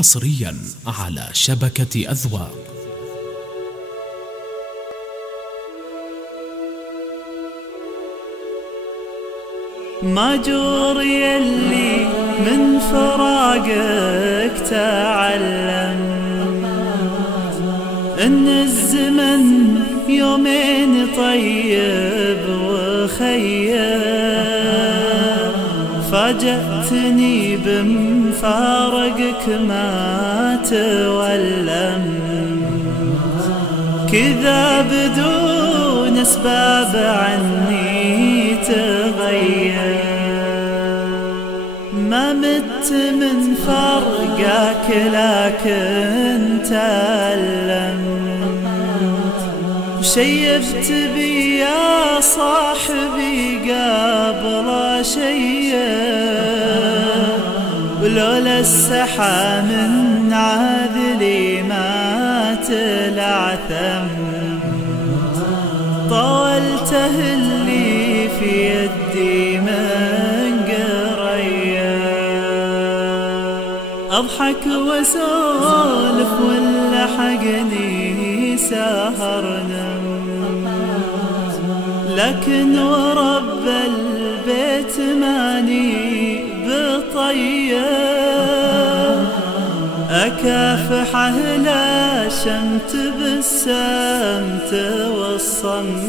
حصريا على شبكة أذواق. ماجور يلي من فراقك تعلم ان الزمن يومين طيب وخير، فاجأتني بمفارقك ما تولم، كذا بدون اسباب عني تغير. ما مت من فرقك لكن تألمت، وشيفت بي يا صاحبي قبل شيء، ولولا السحى من عذلي ما تلعثم، طولته اللي في يدي من قرية. أضحك واسولف واللحقني سهرنا، لكن ورب البيت ماني بطيه، أكافحه لا شمت بالسمت والصمت،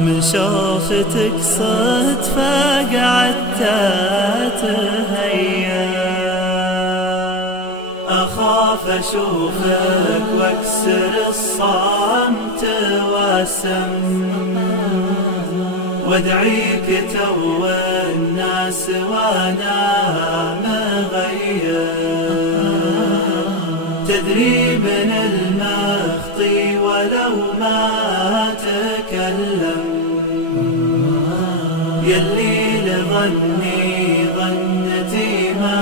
من شوفتك صرت فقعدت تهيأ. أخاف أشوفك واكسر الصمت واسم، وادعيك تو الناس وانا مغير، تدري من المخطي ولو ما تكلم، يلي لظني ظنتي ما